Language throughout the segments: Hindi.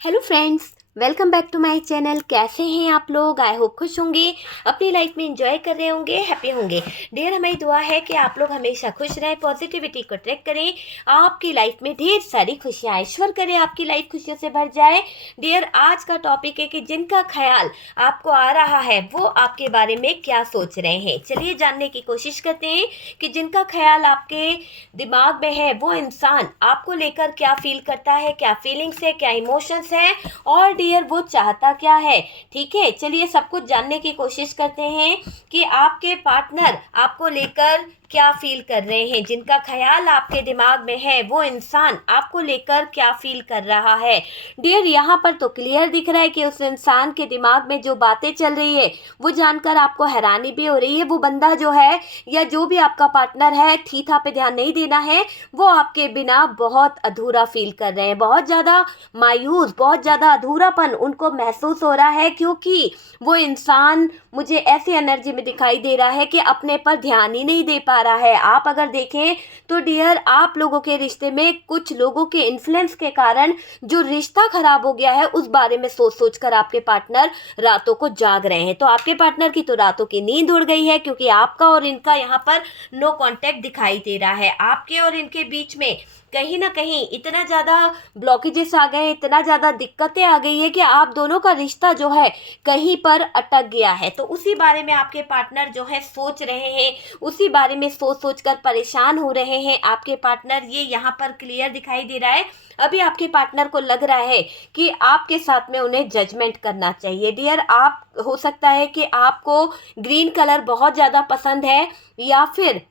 Hello friends, welcome back to my channel. कैसे हैं आप लोग? आई होप खुश होंगे, अपनी लाइफ में एंजॉय कर रहे होंगे, हैप्पी होंगे। डियर, हमारी दुआ है कि आप लोग हमेशा खुश रहें, पॉजिटिविटी को ट्रैक करें, आपकी लाइफ में ढेर सारी खुशियाँ, ईश्वर करे आपकी लाइफ खुशियों से भर जाए। डियर, आज का टॉपिक है कि जिनका ख्याल आपको आ रहा है वो आपके बारे में क्या सोच रहे हैं। चलिए जानने की कोशिश करते हैं कि जिनका ख्याल आपके दिमाग में है वो इंसान आपको लेकर क्या फील करता है, क्या फीलिंग्स है, क्या इमोशंस है, और डियर वो चाहता क्या है। ठीक है, चलिए सब कुछ जानने की कोशिश करते हैं कि आपके पार्टनर आपको लेकर क्या फील कर रहे हैं। जिनका ख्याल आपके दिमाग में है वो इंसान आपको लेकर क्या फील कर रहा है। डियर, यहाँ पर तो क्लियर दिख रहा है कि उस इंसान के दिमाग में जो बातें चल रही है वो जानकर आपको हैरानी भी हो रही है। वो बंदा जो है या जो भी आपका पार्टनर है, थी था पे ध्यान नहीं देना है, वो आपके बिना बहुत अधूरा फील कर रहे हैं, बहुत ज़्यादा मायूस, बहुत ज़्यादा अधूरापन उनको महसूस हो रहा है, क्योंकि वो इंसान मुझे ऐसी एनर्जी में दिखाई दे रहा है कि अपने पर ध्यान ही नहीं दे पा रहा है। आप अगर देखें तो डियर, आप लोगों के रिश्ते में कुछ लोगों के इन्फ्लुएंस के कारण जो रिश्ता खराब हो गया है उस बारे में सोच सोच कर आपके पार्टनर रातों को जाग रहे हैं। तो आपके पार्टनर की तो रातों की नींद उड़ गई है, क्योंकि आपका और इनका यहाँ पर नो कांटेक्ट दिखाई दे रहा है। आपके और इनके बीच में कहीं ना कहीं इतना ज़्यादा ब्लॉकेजेस आ गए, इतना ज़्यादा दिक्कतें आ गई है कि आप दोनों का रिश्ता जो है कहीं पर अटक गया है। तो उसी बारे में आपके पार्टनर जो है सोच रहे हैं, उसी बारे में सोच सोच कर परेशान हो रहे हैं आपके पार्टनर। ये यहाँ पर क्लियर दिखाई दे रहा है। अभी आपके पार्टनर को लग रहा है कि आपके साथ में उन्हें जजमेंट करना चाहिए। डियर, आप हो सकता है कि आपको ग्रीन कलर बहुत ज़्यादा पसंद है, या फिर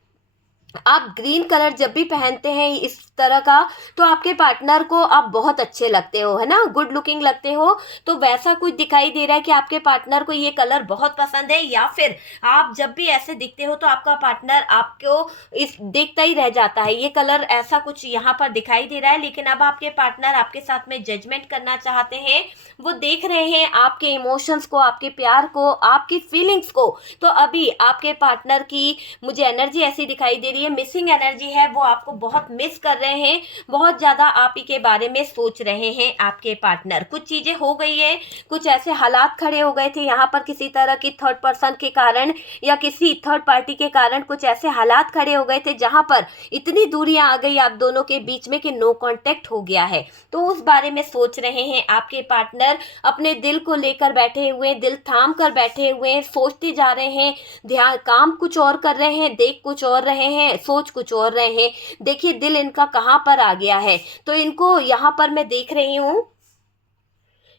आप ग्रीन कलर जब भी पहनते हैं इस तरह का तो आपके पार्टनर को आप बहुत अच्छे लगते हो, है ना, गुड लुकिंग लगते हो। तो वैसा कुछ दिखाई दे रहा है कि आपके पार्टनर को ये कलर बहुत पसंद है, या फिर आप जब भी ऐसे दिखते हो तो आपका पार्टनर आपको इस देखता ही रह जाता है। ये कलर ऐसा कुछ यहाँ पर दिखाई दे रहा है। लेकिन अब आपके पार्टनर आपके साथ में जजमेंट करना चाहते हैं। वो देख रहे हैं आपके इमोशंस को, आपके प्यार को, आपकी फीलिंग्स को। तो अभी आपके पार्टनर की मुझे एनर्जी ऐसी दिखाई दे रही है, मिसिंग एनर्जी है, वो आपको बहुत मिस कर रहे हैं, बहुत ज़्यादा आप ही के बारे में सोच रहे हैं आपके पार्टनर। कुछ चीज़ें हो गई है, कुछ ऐसे हालात खड़े हो गए थे यहाँ पर किसी तरह की थर्ड पर्सन के कारण या किसी थर्ड पार्टी के कारण। कुछ ऐसे हालात खड़े हो गए थे जहाँ पर इतनी दूरियां आ गई आप दोनों के बीच में कि नो कांटेक्ट हो गया है। तो उस बारे में सोच रहे हैं आपके पार्टनर, अपने दिल को लेकर बैठे हुए, दिल थाम कर बैठे हुए, सोचते जा रहे हैं, ध्यान काम कुछ और कर रहे हैं, देख कुछ और रहे हैं, सोच कुछ और रहे हैं। देखिए दिल इनका कहाँ पर आ गया है। तो इनको यहाँ पर मैं देख रही हूँ,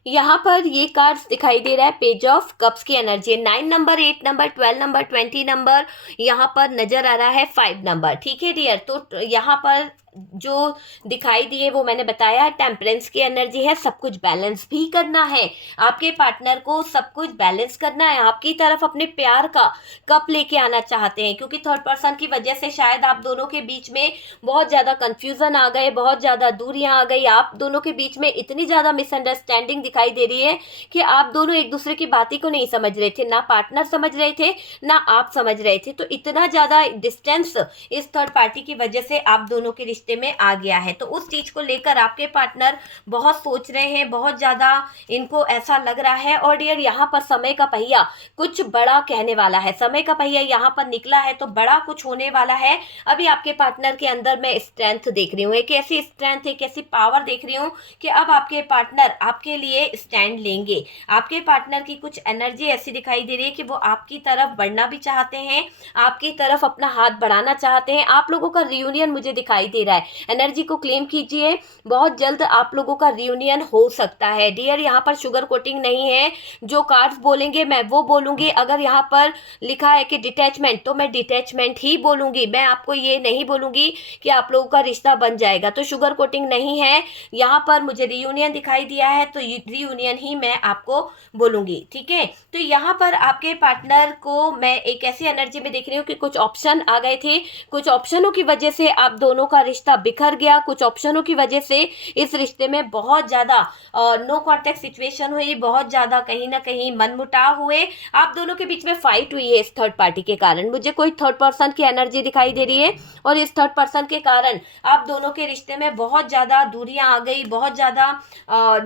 यहाँ पर ये कार्ड्स दिखाई दे रहा है, पेज ऑफ कप्स की एनर्जी है। 9 नंबर, 8 नंबर, 12 नंबर, 20 नंबर, यहाँ पर नजर आ रहा है 5 नंबर। ठीक है डियर, तो यहाँ पर जो दिखाई दिए वो मैंने बताया, टेम्परेंस की एनर्जी है। सब कुछ बैलेंस भी करना है आपके पार्टनर को, सब कुछ बैलेंस करना है। आपकी तरफ अपने प्यार का कप लेके आना चाहते हैं, क्योंकि थर्ड पर्सन की वजह से शायद आप दोनों के बीच में बहुत ज़्यादा कंफ्यूजन आ गए, बहुत ज़्यादा दूरियां आ गई, आप दोनों के बीच में इतनी ज़्यादा मिसअंडरस्टैंडिंग दिखाई दे रही है कि आप दोनों एक दूसरे की बात ही को नहीं समझ रहे थे, ना पार्टनर समझ रहे थे ना आप समझ रहे थे। तो इतना ज़्यादा डिस्टेंस इस थर्ड पार्टी की वजह से आप दोनों के रिश्ते में आ गया है। तो उस चीज़ को लेकर आपके पार्टनर बहुत सोच रहे हैं, बहुत ज़्यादा इनको ऐसा लग रहा है। और डियर, यहाँ पर समय का पहिया कुछ बड़ा कहने वाला है, समय का पहिया यहाँ पर निकला है तो बड़ा कुछ होने वाला है। अभी आपके पार्टनर के अंदर मैं स्ट्रेंथ देख रही हूँ, एक ऐसी स्ट्रेंथ, एक ऐसी पावर देख रही हूँ कि अब आपके पार्टनर आपके लिए स्टैंड लेंगे। आपके पार्टनर की कुछ एनर्जी ऐसी दिखाई दे रही है कि वो आपकी तरफ बढ़ना भी चाहते हैं, आपकी तरफ अपना हाथ बढ़ाना चाहते हैं। आप लोगों का रियूनियन मुझे दिखाई दे रहा है। एनर्जी को क्लेम कीजिए, बहुत जल्द आप लोगों का रियूनियन हो सकता है। डियर, यहाँ पर शुगर कोटिंग नहीं है, जो कार्ड्स बोलेंगे मैं वो बोलूंगी। अगर यहाँ पर लिखा है कि डिटैचमेंट तो मैं डिटैचमेंट ही बोलूंगी, मैं आपको ये नहीं बोलूंगी कि आप लोगों का रिश्ता बन जाएगा। तो शुगर कोटिंग नहीं है यहाँ पर, मुझे रियूनियन दिखाई दिया है तो रियूनियन ही मैं आपको बोलूंगी। ठीक है, तो यहाँ पर आपके पार्टनर को मैं एक ऐसी एनर्जी में देख रही हूँ कि कुछ ऑप्शन आ गए थे, कुछ ऑप्शनों की वजह से आप दोनों का रिश्ता बिखर गया, कुछ ऑप्शनों की वजह से इस रिश्ते में बहुत ज़्यादा नो कॉन्टेक्ट सिचुएशन हुई, बहुत ज़्यादा कहीं ना कहीं मनमुटाव हुए, आप दोनों के बीच में फाइट हुई है इस थर्ड पार्टी के कारण। मुझे कोई थर्ड पर्सन की एनर्जी दिखाई दे रही है और इस थर्ड पर्सन के कारण आप दोनों के रिश्ते में बहुत ज़्यादा दूरियां आ गई, बहुत ज़्यादा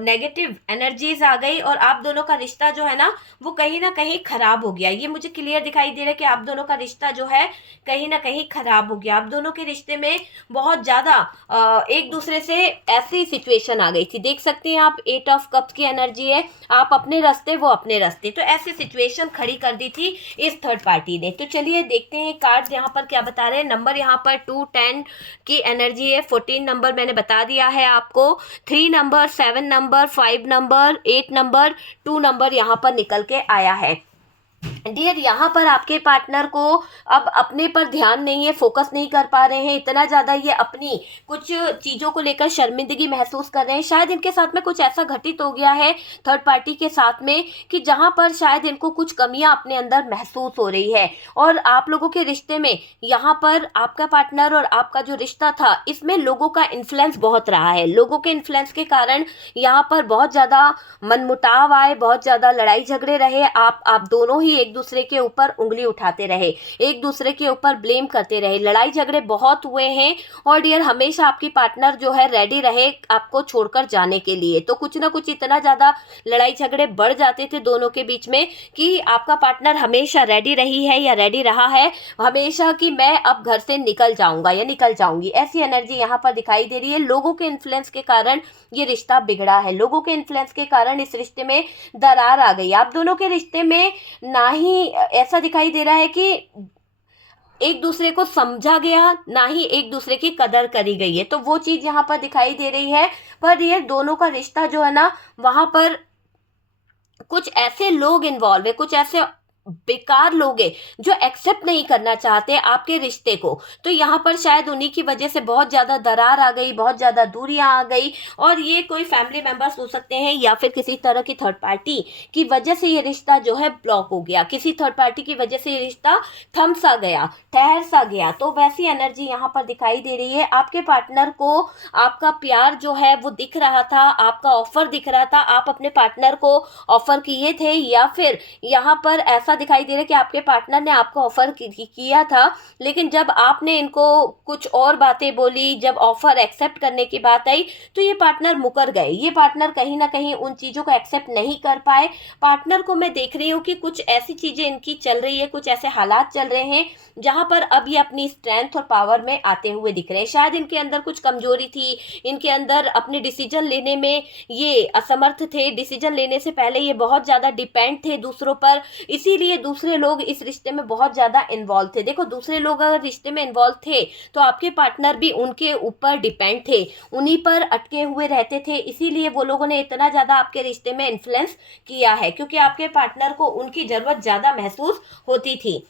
नेगेटिव एनर्जीज आ गई और आप दोनों का रिश्ता जो है ना कहीं खराब हो गया। ये मुझे क्लियर दिखाई दे रहा है कि आप दोनों का रिश्ता जो है कहीं ना कहीं खराब हो गया। आप दोनों के रिश्ते में बहुत ज़्यादा एक दूसरे से ऐसी सिचुएशन आ गई थी। देख सकते हैं आप 8 ऑफ कप्स की एनर्जी है, आप अपने रास्ते वो अपने रास्ते, तो ऐसी सिचुएशन खड़ी कर दी थी इस थर्ड पार्टी ने। तो चलिए देखते हैं कार्ड्स यहाँ पर क्या बता रहे हैं। नंबर यहाँ पर 2, 10 की एनर्जी है, 14 नंबर मैंने बता दिया है आपको, 3 number, 7 number, 5 number, 8 number, 2 number यहाँ पर निकल के आया है। डियर, यहाँ पर आपके पार्टनर को अब अपने पर ध्यान नहीं है, फोकस नहीं कर पा रहे हैं, इतना ज़्यादा ये अपनी कुछ चीज़ों को लेकर शर्मिंदगी महसूस कर रहे हैं। शायद इनके साथ में कुछ ऐसा घटित हो गया है थर्ड पार्टी के साथ में कि जहाँ पर शायद इनको कुछ कमियाँ अपने अंदर महसूस हो रही है। और आप लोगों के रिश्ते में यहाँ पर आपका पार्टनर और आपका जो रिश्ता था इसमें लोगों का इन्फ्लुएंस बहुत रहा है। लोगों के इन्फ्लुएंस के कारण यहाँ पर बहुत ज़्यादा मनमुटाव आए, बहुत ज़्यादा लड़ाई झगड़े रहे। आप दोनों ही एक दूसरे के ऊपर उंगली उठाते रहे, एक दूसरे के ऊपर ब्लेम करते रहे, लड़ाई झगड़े बहुत हुए हैं। और डियर, हमेशा आपकी पार्टनर जो है रेडी रहे आपको छोड़कर जाने के लिए। तो कुछ ना कुछ इतना ज़्यादा लड़ाई झगड़े बढ़ जाते थे दोनों के बीच में कि आपका पार्टनर हमेशा रेडी रही है या रेडी रहा है हमेशा कि मैं अब घर से निकल जाऊंगा या निकल जाऊंगी। ऐसी एनर्जी यहाँ पर दिखाई दे रही है। लोगों के इन्फ्लुएंस के कारण ये रिश्ता बिगड़ा है, लोगों के इन्फ्लुएंस के कारण इस रिश्ते में दरार आ गई। आप दोनों के रिश्ते में ना ही ऐसा दिखाई दे रहा है कि एक दूसरे को समझा गया, ना ही एक दूसरे की कदर करी गई है, तो वो चीज यहाँ पर दिखाई दे रही है। पर ये दोनों का रिश्ता जो है ना, वहां पर कुछ ऐसे लोग इन्वॉल्व है, कुछ ऐसे बेकार लोग हैं जो एक्सेप्ट नहीं करना चाहते आपके रिश्ते को। तो यहाँ पर शायद उन्हीं की वजह से बहुत ज़्यादा दरार आ गई, बहुत ज़्यादा दूरियां आ गई। और ये कोई फैमिली मेंबर्स हो सकते हैं या फिर किसी तरह की थर्ड पार्टी की वजह से ये रिश्ता जो है ब्लॉक हो गया, किसी थर्ड पार्टी की वजह से ये रिश्ता थम सा गया, ठहर सा गया। तो वैसी एनर्जी यहाँ पर दिखाई दे रही है। आपके पार्टनर को आपका प्यार जो है वो दिख रहा था, आपका ऑफर दिख रहा था, आप अपने पार्टनर को ऑफर किए थे, या फिर यहाँ पर ऐसा दिखाई दे रहा है कि आपके पार्टनर ने आपको ऑफर किया था, लेकिन जब आपने इनको कुछ और बातें बोली, जब ऑफर एक्सेप्ट करने की बात आई तो ये पार्टनर मुकर गए। ये पार्टनर कहीं ना कहीं उन चीज़ों को एक्सेप्ट नहीं कर पाए। पार्टनर को मैं देख रही हूँ कि कुछ ऐसी चीज़ें इनकी चल रही है, कुछ ऐसे हालात चल रहे हैं जहाँ पर अब ये अपनी स्ट्रेंथ और पावर में आते हुए दिख रहे हैं। शायद इनके अंदर कुछ कमजोरी थी, इनके अंदर अपने डिसीजन लेने में ये असमर्थ थे, डिसीजन लेने से पहले ये बहुत ज़्यादा डिपेंड थे दूसरों पर, इसीलिए दूसरे लोग इस रिश्ते में बहुत ज़्यादा इन्वॉल्व थे। देखो, दूसरे लोग अगर रिश्ते में इन्वॉल्व थे तो आपके पार्टनर भी उनके ऊपर डिपेंड थे, उन्हीं पर अटके हुए रहते थे, इसीलिए वो लोगों ने इतना ज़्यादा आपके रिश्ते में इन्फ्लुएंस किया है, क्योंकि आपके पार्टनर को उनकी ज़रूरत ज़्यादा महसूस होती थी।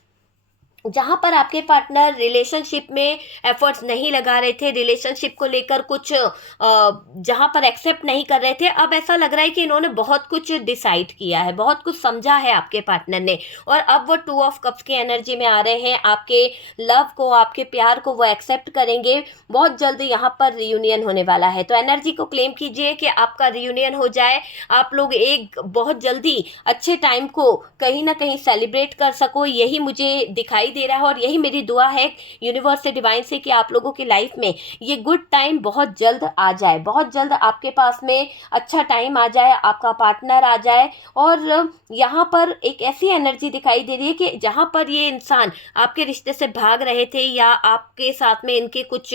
जहाँ पर आपके पार्टनर रिलेशनशिप में एफर्ट्स नहीं लगा रहे थे, रिलेशनशिप को लेकर कुछ जहाँ पर एक्सेप्ट नहीं कर रहे थे, अब ऐसा लग रहा है कि इन्होंने बहुत कुछ डिसाइड किया है, बहुत कुछ समझा है आपके पार्टनर ने, और अब वो 2 ऑफ कप्स की एनर्जी में आ रहे हैं। आपके लव को, आपके प्यार को वो एक्सेप्ट करेंगे। बहुत जल्द यहाँ पर रियूनियन होने वाला है। तो एनर्जी को क्लेम कीजिए कि आपका रियूनियन हो जाए, आप लोग एक बहुत जल्दी अच्छे टाइम को कहीं ना कहीं सेलिब्रेट कर सको, यही मुझे दिखाई दे रहा है। और यही मेरी दुआ है यूनिवर्स से, डिवाइन से, कि आप लोगों की लाइफ में ये गुड टाइम बहुत जल्द आ जाए, बहुत जल्द आपके पास में अच्छा टाइम आ जाए, आपका पार्टनर आ जाए। और यहाँ पर एक ऐसी एनर्जी दिखाई दे रही है कि जहाँ पर ये इंसान आपके रिश्ते से भाग रहे थे या आपके साथ में इनके कुछ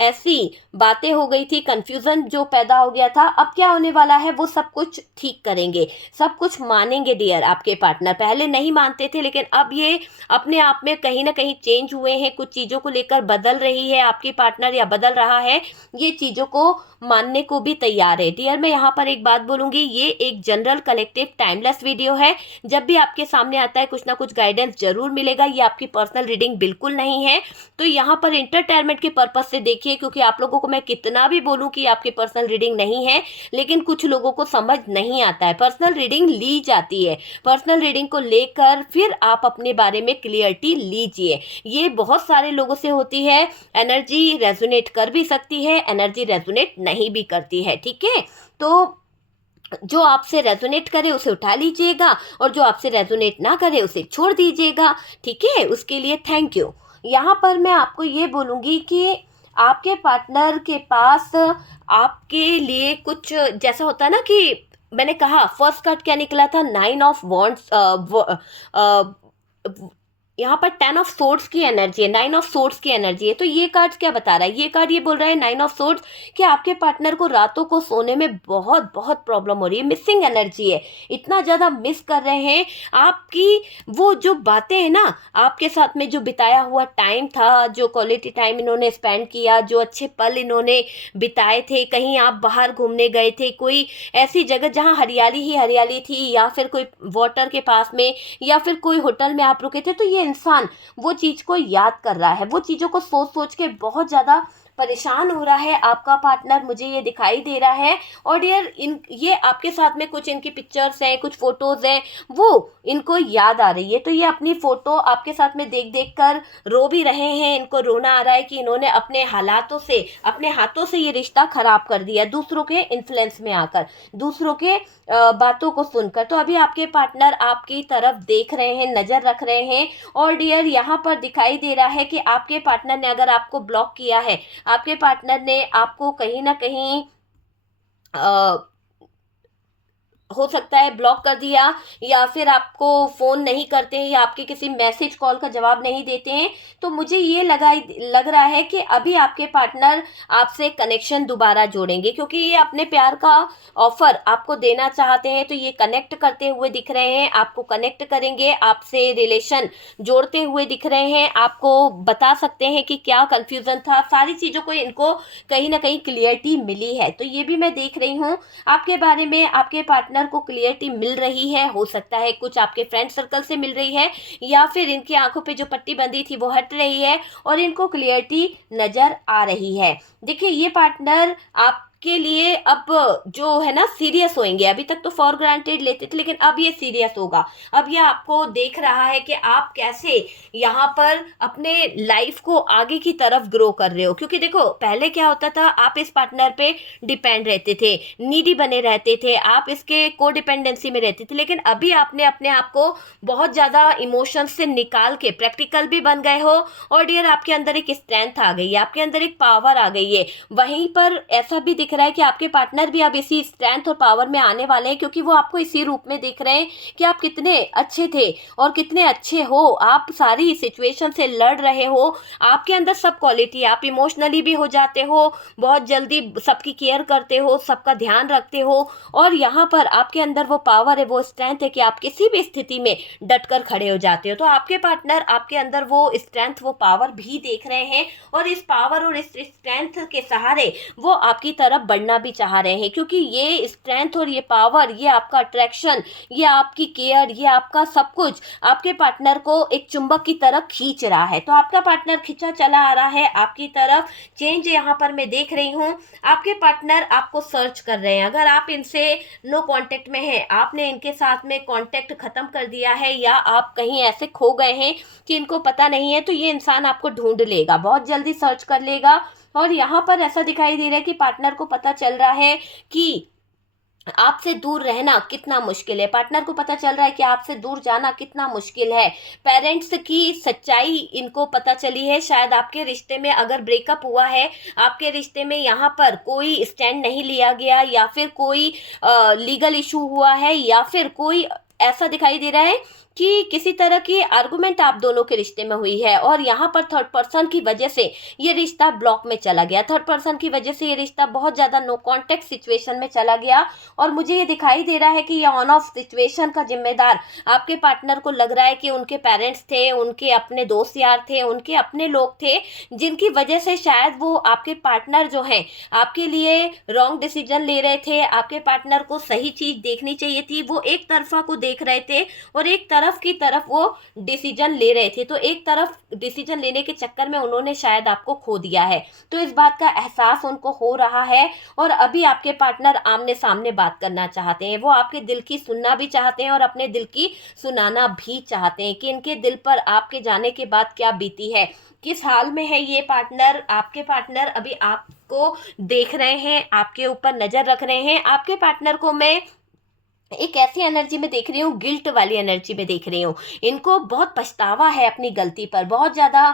ऐसी बातें हो गई थी, कंफ्यूजन जो पैदा हो गया था, अब क्या होने वाला है, वो सब कुछ ठीक करेंगे, सब कुछ मानेंगे डियर। आपके पार्टनर पहले नहीं मानते थे, लेकिन अब ये अपने आप में कहीं ना कहीं चेंज हुए हैं, कुछ चीज़ों को लेकर बदल रही है आपकी पार्टनर या बदल रहा है, ये चीज़ों को मानने को भी तैयार है। डियर, मैं यहाँ पर एक बात बोलूँगी, ये एक जनरल कलेक्टिव टाइमलेस वीडियो है। जब भी आपके सामने आता है कुछ ना कुछ गाइडेंस जरूर मिलेगा। ये आपकी पर्सनल रीडिंग बिल्कुल नहीं है। तो यहाँ पर इंटरटेनमेंट के पर्पज से देखिए, क्योंकि आप लोगों को मैं कितना भी बोलूँ कि आपकी पर्सनल रीडिंग नहीं है, लेकिन कुछ लोगों को समझ नहीं आता है। पर्सनल रीडिंग ली जाती है, पर्सनल रीडिंग को लेकर फिर आप अपने बारे में क्लियरिटी लीजिए। ये बहुत सारे लोगों से होती है, एनर्जी रेजोनेट कर भी सकती है, एनर्जी रेजोनेट नहीं भी करती है, ठीक है। तो जो आपसे रेजोनेट करे उसे उठा लीजिएगा और जो आपसे रेजोनेट ना करे उसे छोड़ दीजिएगा, ठीक है। उसके लिए थैंक यू। यहाँ पर मैं आपको ये बोलूँगी कि आपके पार्टनर के पास आपके लिए कुछ जैसा होता है ना, कि मैंने कहा फर्स्ट कार्ड क्या निकला था, 9 ऑफ वॉन्ड्स, यहाँ पर 10 ऑफ सोर्ड्स की एनर्जी है, 9 ऑफ सोर्ड्स की एनर्जी है। तो ये कार्ड क्या बता रहा है, ये कार्ड ये बोल रहा है 9 ऑफ सोर्ड्स कि आपके पार्टनर को रातों को सोने में बहुत बहुत प्रॉब्लम हो रही है, मिसिंग एनर्जी है, इतना ज़्यादा मिस कर रहे हैं आपकी वो जो बातें हैं ना, आपके साथ में जो बिताया हुआ टाइम था, जो क्वालिटी टाइम इन्होंने स्पेंड किया, जो अच्छे पल इन्होंने बिताए थे, कहीं आप बाहर घूमने गए थे, कोई ऐसी जगह जहाँ हरियाली ही हरियाली थी, या फिर कोई वाटर के पास में, या फिर कोई होटल में आप रुके थे, तो ये इंसान वो चीज को याद कर रहा है, वो चीजों को सोच सोच के बहुत ज्यादा परेशान हो रहा है आपका पार्टनर, मुझे ये दिखाई दे रहा है। और डियर इन ये आपके साथ में कुछ इनकी पिक्चर्स हैं, कुछ फोटोज हैं, वो इनको याद आ रही है। तो ये अपनी फोटो आपके साथ में देख देख कर रो भी रहे हैं, इनको रोना आ रहा है कि इन्होंने अपने हालातों से, अपने हाथों से ये रिश्ता खराब कर दिया, दूसरों के इन्फ्लुएंस में आकर, दूसरों के बातों को सुनकर। तो अभी आपके पार्टनर आपकी तरफ देख रहे हैं, नजर रख रहे हैं। और डियर यहाँ पर दिखाई दे रहा है कि आपके पार्टनर ने अगर आपको ब्लॉक किया है, आपके पार्टनर ने आपको कहीं ना कहीं हो सकता है ब्लॉक कर दिया, या फिर आपको फ़ोन नहीं करते हैं, या आपके किसी मैसेज कॉल का जवाब नहीं देते हैं। तो मुझे ये लग रहा है कि अभी आपके पार्टनर आपसे कनेक्शन दोबारा जोड़ेंगे, क्योंकि ये अपने प्यार का ऑफर आपको देना चाहते हैं। तो ये कनेक्ट करते हुए दिख रहे हैं, आपको कनेक्ट करेंगे, आपसे रिलेशन जोड़ते हुए दिख रहे हैं, आपको बता सकते हैं कि क्या कन्फ्यूज़न था, सारी चीज़ों को इनको कहीं ना कहीं क्लियरिटी मिली है। तो ये भी मैं देख रही हूँ आपके बारे में, आपके पार्टनर को क्लियरिटी मिल रही है। हो सकता है कुछ आपके फ्रेंड सर्कल से मिल रही है, या फिर इनकी आंखों पे जो पट्टी बंधी थी वो हट रही है और इनको क्लियरिटी नजर आ रही है। देखिए ये पार्टनर आप के लिए अब जो है ना सीरियस होंगे। अभी तक तो फॉर ग्रांटेड लेते थे, लेकिन अब ये सीरियस होगा। अब ये आपको देख रहा है कि आप कैसे यहाँ पर अपने लाइफ को आगे की तरफ ग्रो कर रहे हो। क्योंकि देखो पहले क्या होता था, आप इस पार्टनर पे डिपेंड रहते थे, नीडी बने रहते थे, आप इसके को डिपेंडेंसी में रहते थे। लेकिन अभी आपने अपने आप को बहुत ज़्यादा इमोशंस से निकाल के प्रैक्टिकल भी बन गए हो। और डियर आपके अंदर एक स्ट्रेंथ आ गई है, आपके अंदर एक पावर आ गई है। वहीं पर ऐसा भी दिख रहा है कि आपके पार्टनर भी अब इसी स्ट्रेंथ और पावर में आने वाले हैं, क्योंकि वो आपको इसी रूप में देख रहे हैं कि आप कितने अच्छे थे और कितने अच्छे हो, आप सारी सिचुएशन से लड़ रहे हो, आपके अंदर सब क्वालिटी है, आप इमोशनली भी हो जाते हो, बहुत जल्दी सबकी केयर करते हो, सबका ध्यान रखते हो। और यहाँ पर आपके अंदर वो पावर है, वो स्ट्रेंथ है कि आप किसी भी स्थिति में डटकर खड़े हो जाते हो। तो आपके पार्टनर आपके अंदर वो स्ट्रेंथ, वो पावर भी देख रहे हैं, और इस पावर और इस स्ट्रेंथ के सहारे वो आपकी तरफ बढ़ना भी चाह रहे हैं। क्योंकि ये स्ट्रेंथ और ये पावर, ये आपका अट्रैक्शन, ये आपकी केयर, ये आपका सब कुछ आपके पार्टनर को एक चुंबक की तरफ खींच रहा है। तो आपका पार्टनर खींचा चला आ रहा है आपकी तरफ। चेंज यहाँ पर मैं देख रही हूँ, आपके पार्टनर आपको सर्च कर रहे हैं। अगर आप इनसे नो कांटेक्ट में हैं, आपने इनके साथ में कांटेक्ट खत्म कर दिया है, या आप कहीं ऐसे खो गए हैं कि इनको पता नहीं है, तो ये इंसान आपको ढूंढ लेगा, बहुत जल्दी सर्च कर लेगा। और यहाँ पर ऐसा दिखाई दे रहा है कि पार्टनर को पता चल रहा है कि आपसे दूर रहना कितना मुश्किल है, पार्टनर को पता चल रहा है कि आपसे दूर जाना कितना मुश्किल है। पेरेंट्स की सच्चाई इनको पता चली है। शायद आपके रिश्ते में अगर ब्रेकअप हुआ है, आपके रिश्ते में यहाँ पर कोई स्टैंड नहीं लिया गया, या फिर कोई लीगल इशू हुआ है, या फिर कोई ऐसा दिखाई दे रहा है कि किसी तरह की आर्गुमेंट आप दोनों के रिश्ते में हुई है, और यहाँ पर थर्ड पर्सन की वजह से ये रिश्ता ब्लॉक में चला गया। थर्ड पर्सन की वजह से ये रिश्ता बहुत ज़्यादा नो कॉन्टेक्ट सिचुएशन में चला गया। और मुझे ये दिखाई दे रहा है कि ये ऑन ऑफ सिचुएशन का जिम्मेदार आपके पार्टनर को लग रहा है कि उनके पेरेंट्स थे, उनके अपने दोस्त यार थे, उनके अपने लोग थे, जिनकी वजह से शायद वो आपके पार्टनर जो हैं आपके लिए रॉन्ग डिसीजन ले रहे थे। आपके पार्टनर को सही चीज़ देखनी चाहिए थी, वो एक तरफा को देख रहे थे, और एक तरफ तरफ की तरफ वो डिसीजन ले रहे थे, तो एक तरफ डिसीजन लेने के चक्कर में उन्होंने शायद आपको खो दिया है। तो इस बात का एहसास उनको हो रहा है और अभी आपके पार्टनर आमने सामने बात करना चाहते हैं। वो आपके दिल की सुनना भी चाहते हैं और अपने दिल की सुनाना भी चाहते हैं कि इनके दिल पर आपके जाने के बाद क्या बीती है, किस हाल में है ये पार्टनर। आपके पार्टनर अभी आपको देख रहे हैं, आपके ऊपर नज़र रख रहे हैं। आपके पार्टनर को मैं एक ऐसी एनर्जी में देख रही हूँ, गिल्ट वाली एनर्जी में देख रही हूँ। इनको बहुत पछतावा है अपनी गलती पर, बहुत ज़्यादा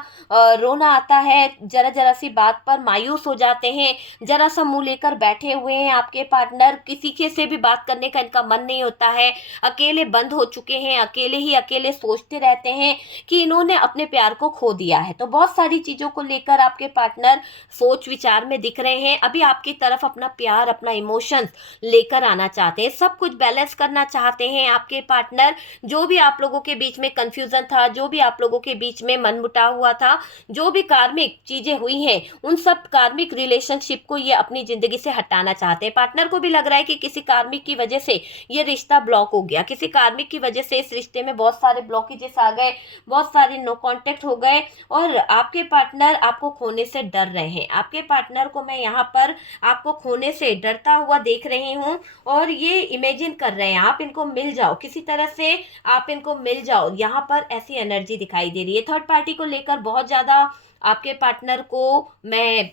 रोना आता है, जरा जरा सी बात पर मायूस हो जाते हैं, जरा सा मुंह लेकर बैठे हुए हैं आपके पार्टनर। किसी के से भी बात करने का इनका मन नहीं होता है, अकेले बंद हो चुके हैं, अकेले ही अकेले सोचते रहते हैं कि इन्होंने अपने प्यार को खो दिया है। तो बहुत सारी चीज़ों को लेकर आपके पार्टनर सोच विचार में दिख रहे हैं। अभी आपकी तरफ अपना प्यार, अपना इमोशंस लेकर आना चाहते हैं, सब कुछ बैलेंस करना चाहते हैं आपके पार्टनर। जो भी आप लोगों के बीच में कंफ्यूजन था, जो भी आप लोगों के बीच में मनमुटाव हुआ था, जो भी कार्मिक चीजें हुई हैं, उन सब कार्मिक रिलेशनशिप को ये अपनी जिंदगी से हटाना चाहते हैं। पार्टनर को भी लग रहा है कि किसी कार्मिक की वजह से ये रिश्ता ब्लॉक हो गया, किसी कार्मिक की वजह से इस रिश्ते में बहुत सारे ब्लॉकेजेस आ गए, बहुत सारे नो कांटेक्ट हो गए और आपके पार्टनर आपको खोने से डर रहे हैं। आपके पार्टनर को मैं यहाँ पर आपको खोने से डरता हुआ देख रही हूँ और ये इमेजिन कर रहे हैं आप इनको मिल जाओ, किसी तरह से आप इनको मिल जाओ। यहाँ पर ऐसी एनर्जी दिखाई दे रही है। थर्ड पार्टी को लेकर बहुत ज़्यादा आपके पार्टनर को मैं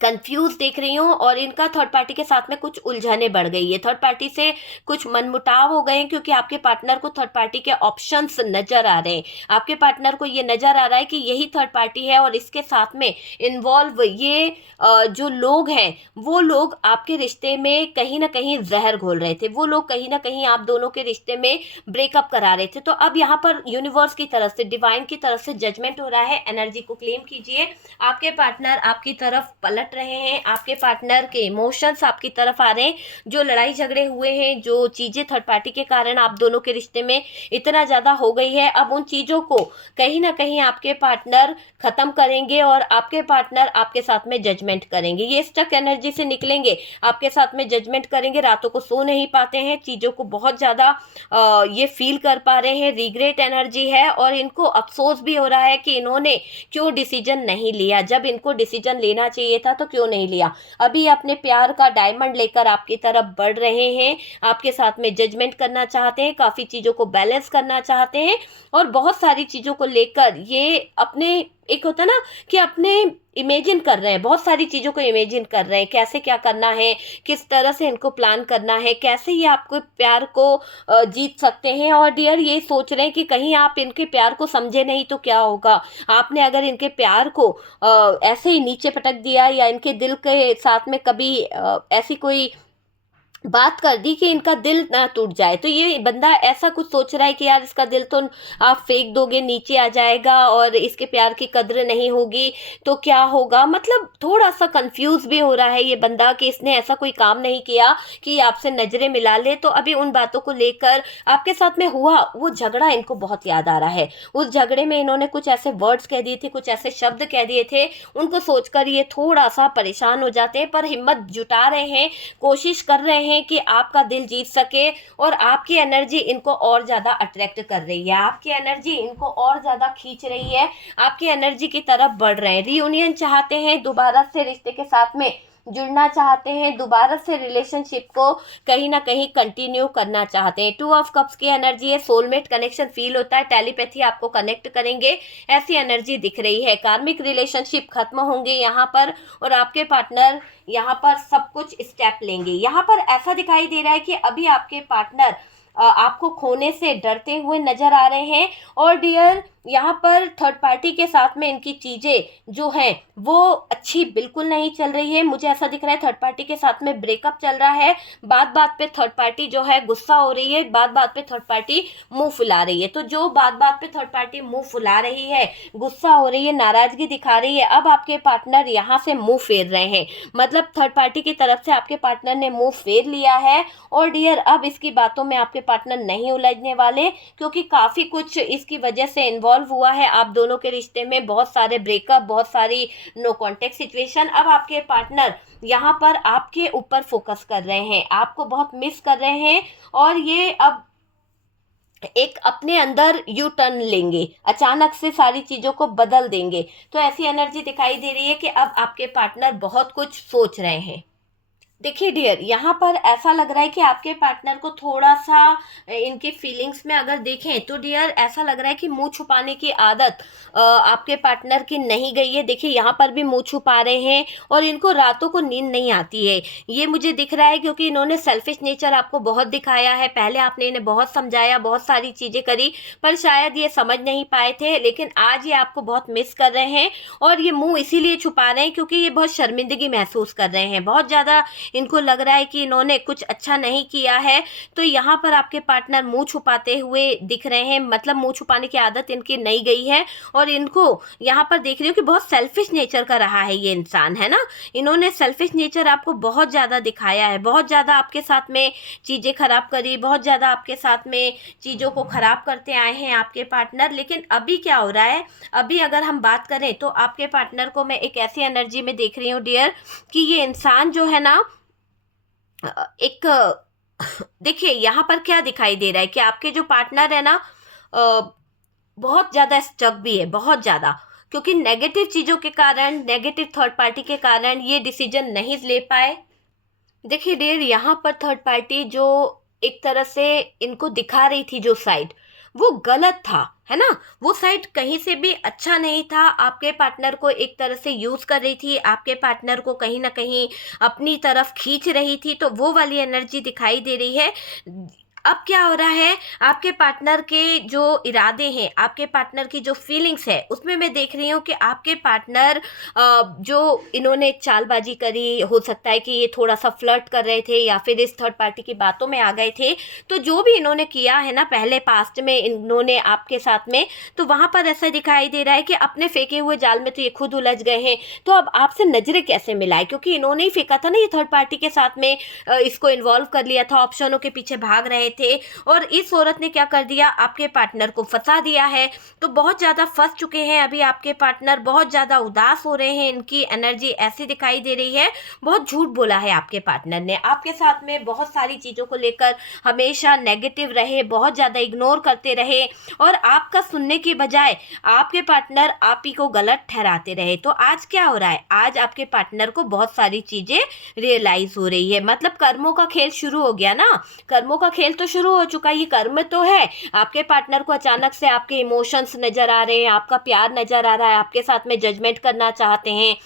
कंफ्यूज देख रही हूँ और इनका थर्ड पार्टी के साथ में कुछ उलझने बढ़ गई है, थर्ड पार्टी से कुछ मनमुटाव हो गए हैं क्योंकि आपके पार्टनर को थर्ड पार्टी के ऑप्शंस नजर आ रहे हैं। आपके पार्टनर को ये नजर आ रहा है कि यही थर्ड पार्टी है और इसके साथ में इन्वॉल्व ये जो लोग हैं वो लोग आपके रिश्ते में कहीं ना कहीं जहर घोल रहे थे, वो लोग कहीं ना कहीं आप दोनों के रिश्ते में ब्रेकअप करा रहे थे। तो अब यहाँ पर यूनिवर्स की तरफ से, डिवाइन की तरफ से जजमेंट हो रहा है। एनर्जी को क्लेम कीजिए। आपके पार्टनर आपकी तरफ पलट रहे हैं, आपके पार्टनर के इमोशंस आपकी तरफ आ रहे हैं। जो लड़ाई झगड़े हुए हैं, जो चीज़ें थर्ड पार्टी के कारण आप दोनों के रिश्ते में इतना ज़्यादा हो गई है, अब उन चीज़ों को कहीं ना कहीं आपके पार्टनर ख़त्म करेंगे और आपके पार्टनर आपके साथ में जजमेंट करेंगे। ये स्टक एनर्जी से निकलेंगे, आपके साथ में जजमेंट करेंगे, रातों को सो नहीं पाते हैं, चीज़ों को बहुत ज़्यादा ये फील कर पा रहे हैं। रिग्रेट एनर्जी है और इनको अफसोस भी हो रहा है कि इन्होंने क्यों डिसीजन नहीं लिया, जब इनको डिसीजन लेना चाहिए था तो क्यों नहीं लिया। अभी अपने प्यार का डायमंड लेकर आपकी तरफ बढ़ रहे हैं, आपके साथ में जजमेंट करना चाहते हैं, काफ़ी चीज़ों को बैलेंस करना चाहते हैं और बहुत सारी चीज़ों को लेकर ये अपने, एक होता ना कि अपने इमेजिन कर रहे हैं, बहुत सारी चीज़ों को इमेजिन कर रहे हैं, कैसे क्या करना है, किस तरह से इनको प्लान करना है, कैसे ये आपको प्यार को जीत सकते हैं। और डियर ये सोच रहे हैं कि कहीं आप इनके प्यार को समझे नहीं तो क्या होगा। आपने अगर इनके प्यार को ऐसे ही नीचे पटक दिया या इनके दिल के साथ में कभी ऐसी कोई बात कर दी कि इनका दिल ना टूट जाए, तो ये बंदा ऐसा कुछ सोच रहा है कि यार इसका दिल तो आप फेंक दोगे, नीचे आ जाएगा और इसके प्यार की कद्र नहीं होगी तो क्या होगा। मतलब थोड़ा सा कंफ्यूज भी हो रहा है ये बंदा कि इसने ऐसा कोई काम नहीं किया कि आपसे नजरें मिला ले। तो अभी उन बातों को लेकर आपके साथ में हुआ वो झगड़ा इनको बहुत याद आ रहा है। उस झगड़े में इन्होंने कुछ ऐसे वर्ड्स कह दिए थे, कुछ ऐसे शब्द कह दिए थे, उनको सोचकर ये थोड़ा सा परेशान हो जाते हैं, पर हिम्मत जुटा रहे हैं, कोशिश कर रहे हैं कि आपका दिल जीत सके। और आपकी एनर्जी इनको और ज़्यादा अट्रैक्ट कर रही है, आपकी एनर्जी इनको और ज़्यादा खींच रही है, आपकी एनर्जी की तरफ बढ़ रहे हैं। रियूनियन चाहते हैं, दोबारा से रिश्ते के साथ में जुड़ना चाहते हैं, दोबारा से रिलेशनशिप को कहीं ना कहीं कंटिन्यू करना चाहते हैं। 2 ऑफ कप्स की एनर्जी है, सोलमेट कनेक्शन फील होता है, टेलीपैथी आपको कनेक्ट करेंगे, ऐसी एनर्जी दिख रही है। कार्मिक रिलेशनशिप खत्म होंगे यहाँ पर और आपके पार्टनर यहाँ पर सब कुछ स्टेप लेंगे। यहाँ पर ऐसा दिखाई दे रहा है कि अभी आपके पार्टनर आपको खोने से डरते हुए नजर आ रहे हैं। और डियर यहाँ पर थर्ड पार्टी के साथ में इनकी चीज़ें जो हैं वो अच्छी बिल्कुल नहीं चल रही है। मुझे ऐसा दिख रहा है थर्ड पार्टी के साथ में ब्रेकअप चल रहा है, बात बात पे थर्ड पार्टी जो है गुस्सा हो रही है, बात बात पे थर्ड पार्टी मुंह फुला रही है। तो जो बात बात पे थर्ड पार्टी मुंह फुला रही है, गुस्सा हो रही है, नाराजगी दिखा रही है, अब आपके पार्टनर यहाँ से मुंह फेर रहे हैं। मतलब थर्ड पार्टी की तरफ से आपके पार्टनर ने मुंह फेर लिया है। और डियर अब इसकी बातों में आपके पार्टनर नहीं उलझने वाले, क्योंकि काफ़ी कुछ इसकी वजह से इन्वॉल्व हुआ है आप दोनों के रिश्ते में, बहुत सारे ब्रेकअप, बहुत सारी नो कॉन्टेक्ट सिचुएशन। अब आपके पार्टनर यहाँ पर आपके ऊपर फोकस कर रहे हैं, आपको बहुत मिस कर रहे हैं और ये अब एक अपने अंदर यू टर्न लेंगे, अचानक से सारी चीज़ों को बदल देंगे। तो ऐसी एनर्जी दिखाई दे रही है कि अब आपके पार्टनर बहुत कुछ सोच रहे हैं। देखिए डियर, यहाँ पर ऐसा लग रहा है कि आपके पार्टनर को थोड़ा सा इनकी फीलिंग्स में अगर देखें तो डियर ऐसा लग रहा है कि मुंह छुपाने की आदत आपके पार्टनर की नहीं गई है। देखिए यहाँ पर भी मुंह छुपा रहे हैं और इनको रातों को नींद नहीं आती है, ये मुझे दिख रहा है, क्योंकि इन्होंने सेल्फिश नेचर आपको बहुत दिखाया है। पहले आपने इन्हें बहुत समझाया, बहुत सारी चीज़ें करी, पर शायद ये समझ नहीं पाए थे, लेकिन आज ये आपको बहुत मिस कर रहे हैं और ये मुंह इसीलिए छुपा रहे हैं क्योंकि ये बहुत शर्मिंदगी महसूस कर रहे हैं। बहुत ज़्यादा इनको लग रहा है कि इन्होंने कुछ अच्छा नहीं किया है, तो यहाँ पर आपके पार्टनर मुंह छुपाते हुए दिख रहे हैं, मतलब मुंह छुपाने की आदत इनकी नहीं गई है। और इनको यहाँ पर देख रही हूँ कि बहुत सेल्फिश नेचर का रहा है ये इंसान, है ना। इन्होंने सेल्फिश नेचर आपको बहुत ज़्यादा दिखाया है, बहुत ज़्यादा आपके साथ में चीज़ें खराब करी, बहुत ज़्यादा आपके साथ में चीज़ों को खराब करते आए हैं आपके पार्टनर। लेकिन अभी क्या हो रहा है, अभी अगर हम बात करें तो आपके पार्टनर को मैं एक ऐसी एनर्जी में देख रही हूँ डियर कि ये इंसान जो है ना एक देखिए यहाँ पर क्या दिखाई दे रहा है कि आपके जो पार्टनर है ना बहुत ज़्यादा स्टक भी है, बहुत ज़्यादा, क्योंकि नेगेटिव चीज़ों के कारण, नेगेटिव थर्ड पार्टी के कारण ये डिसीजन नहीं ले पाए। देखिए डियर, यहाँ पर थर्ड पार्टी जो एक तरह से इनको दिखा रही थी जो साइड, वो गलत था, है ना। वो साइड कहीं से भी अच्छा नहीं था। आपके पार्टनर को एक तरह से यूज कर रही थी, आपके पार्टनर को कहीं ना कहीं अपनी तरफ खींच रही थी, तो वो वाली एनर्जी दिखाई दे रही है। अब क्या हो रहा है, आपके पार्टनर के जो इरादे हैं, आपके पार्टनर की जो फीलिंग्स है, उसमें मैं देख रही हूँ कि आपके पार्टनर जो इन्होंने चालबाजी करी, हो सकता है कि ये थोड़ा सा फ्लर्ट कर रहे थे या फिर इस थर्ड पार्टी की बातों में आ गए थे। तो जो भी इन्होंने किया है ना पहले पास्ट में इन्होंने आपके साथ में, तो वहाँ पर ऐसा दिखाई दे रहा है कि अपने फेंके हुए जाल में तो ये खुद उलझ गए हैं। तो अब आपसे नजरें कैसे मिलाए, क्योंकि इन्होंने ही फेंका था ना ये थर्ड पार्टी के साथ में, इसको इन्वॉल्व कर लिया था, ऑप्शनों के पीछे भाग रहे थे, और इस औरत ने क्या कर दिया, आपके पार्टनर को फंसा दिया है। तो बहुत ज़्यादा फंस चुके हैं अभी आपके पार्टनर, बहुत ज़्यादा उदास हो रहे हैं, इनकी एनर्जी ऐसी दिखाई दे रही है। बहुत झूठ बोला है आपके पार्टनर ने आपके साथ में, बहुत सारी चीज़ों को लेकर हमेशा नेगेटिव रहे, बहुत ज़्यादा इग्नोर करते रहे, और आपका सुनने की बजाय आपके पार्टनर आप ही को गलत ठहराते रहे। तो आज क्या हो रहा है, आज आपके पार्टनर को बहुत सारी चीज़ें रियलाइज हो रही है, मतलब कर्मों का खेल शुरू हो गया ना। कर्मों का खेल तो शुरू हो चुका है, ये कर्म तो है। आपके पार्टनर को अचानक से आपके इमोशंस नजर आ रहे हैं, आपका प्यार नजर आ रहा है, आपके साथ में जजमेंट करना चाहते हैं,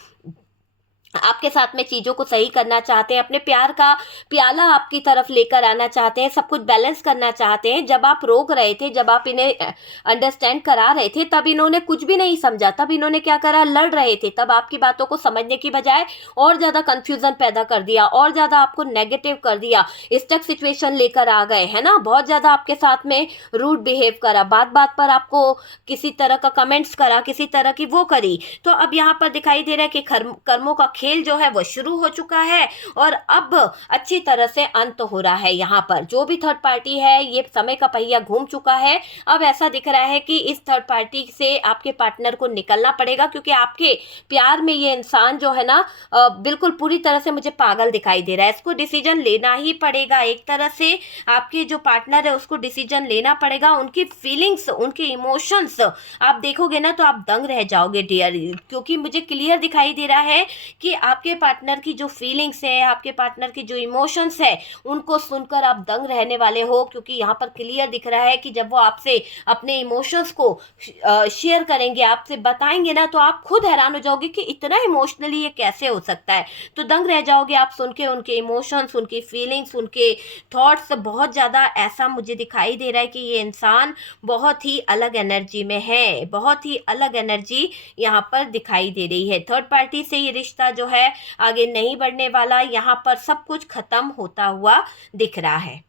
आपके साथ में चीज़ों को सही करना चाहते हैं, अपने प्यार का प्याला आपकी तरफ लेकर आना चाहते हैं, सब कुछ बैलेंस करना चाहते हैं। जब आप रोक रहे थे, जब आप इन्हें अंडरस्टैंड करा रहे थे, तब इन्होंने कुछ भी नहीं समझा, तब इन्होंने क्या करा, लड़ रहे थे। तब आपकी बातों को समझने की बजाय और ज़्यादा कन्फ्यूज़न पैदा कर दिया, और ज़्यादा आपको नेगेटिव कर दिया, स्टक सिचुएशन लेकर आ गए, है ना। बहुत ज़्यादा आपके साथ में रूड बिहेव करा, बात बात पर आपको किसी तरह का कमेंट्स करा, किसी तरह की वो करी। तो अब यहाँ पर दिखाई दे रहा है कि कर्मों का खेल जो है वो शुरू हो चुका है, और अब अच्छी तरह से अंत हो रहा है। यहाँ पर जो भी थर्ड पार्टी है, ये समय का पहिया घूम चुका है। अब ऐसा दिख रहा है कि इस थर्ड पार्टी से आपके पार्टनर को निकलना पड़ेगा, क्योंकि आपके प्यार में ये इंसान जो है ना बिल्कुल पूरी तरह से मुझे पागल दिखाई दे रहा है। इसको डिसीजन लेना ही पड़ेगा, एक तरह से आपके जो पार्टनर है उसको डिसीजन लेना पड़ेगा। उनकी फीलिंग्स, उनके इमोशंस आप देखोगे ना तो आप दंग रह जाओगे डियर, क्योंकि मुझे क्लियर दिखाई दे रहा है कि आपके पार्टनर की जो फीलिंग्स है, आपके पार्टनर की जो इमोशंस है, उनको सुनकर आप दंग रहने वाले हो। क्योंकि यहाँ पर क्लियर दिख रहा है कि जब वो आपसे अपने इमोशंस को शेयर करेंगे, आपसे बताएंगे ना, तो आप खुद हैरान हो जाओगे कि इतना इमोशनली ये कैसे हो सकता है। तो दंग रह जाओगे आप सुन के उनके इमोशंस, उनकी फीलिंग्स, उनके थॉट्स। बहुत ज़्यादा ऐसा मुझे दिखाई दे रहा है कि ये इंसान बहुत ही अलग एनर्जी में है, बहुत ही अलग एनर्जी यहाँ पर दिखाई दे रही है। थर्ड पार्टी से ये रिश्ता जो है आगे नहीं बढ़ने वाला, यहाँ पर सब कुछ खत्म होता हुआ दिख रहा है।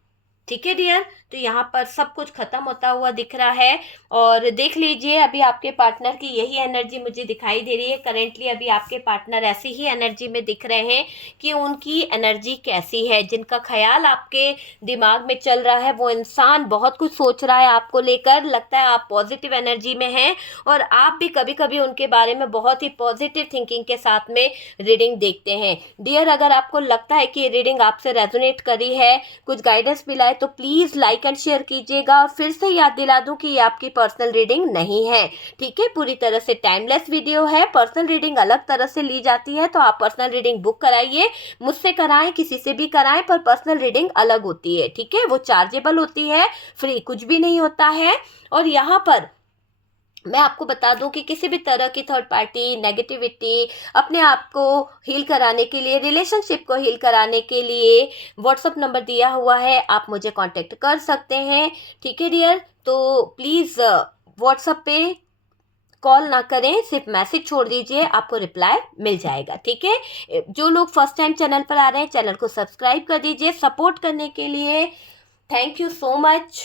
ठीक है डियर, तो यहाँ पर सब कुछ खत्म होता हुआ दिख रहा है। और देख लीजिए अभी आपके पार्टनर की यही एनर्जी मुझे दिखाई दे रही है करेंटली। अभी आपके पार्टनर ऐसी ही एनर्जी में दिख रहे हैं कि उनकी एनर्जी कैसी है, जिनका ख्याल आपके दिमाग में चल रहा है। वो इंसान बहुत कुछ सोच रहा है आपको लेकर, लगता है आप पॉजिटिव एनर्जी में हैं, और आप भी कभी कभी उनके बारे में बहुत ही पॉजिटिव थिंकिंग के साथ में रीडिंग देखते हैं। डियर, अगर आपको लगता है कि ये रीडिंग आपसे रेजोनेट करी है, कुछ गाइडेंस मिला है, तो प्लीज़ लाइक एंड शेयर कीजिएगा। और फिर से याद दिला दूं कि ये आपकी पर्सनल रीडिंग नहीं है, ठीक है। पूरी तरह से टाइमलेस वीडियो है। पर्सनल रीडिंग अलग तरह से ली जाती है, तो आप पर्सनल रीडिंग बुक कराइए, मुझसे कराएं, किसी से भी कराएं, पर पर्सनल रीडिंग अलग होती है, ठीक है। वो चार्जेबल होती है, फ्री कुछ भी नहीं होता है। और यहाँ पर मैं आपको बता दूं कि किसी भी तरह की थर्ड पार्टी नेगेटिविटी, अपने आप को हील कराने के लिए, रिलेशनशिप को हील कराने के लिए व्हाट्सअप नंबर दिया हुआ है, आप मुझे कांटेक्ट कर सकते हैं, ठीक है डियर। तो प्लीज़ व्हाट्सअप पे कॉल ना करें, सिर्फ मैसेज छोड़ दीजिए, आपको रिप्लाई मिल जाएगा, ठीक है। जो लोग फर्स्ट टाइम चैनल पर आ रहे हैं, चैनल को सब्सक्राइब कर दीजिए। सपोर्ट करने के लिए थैंक यू सो मच।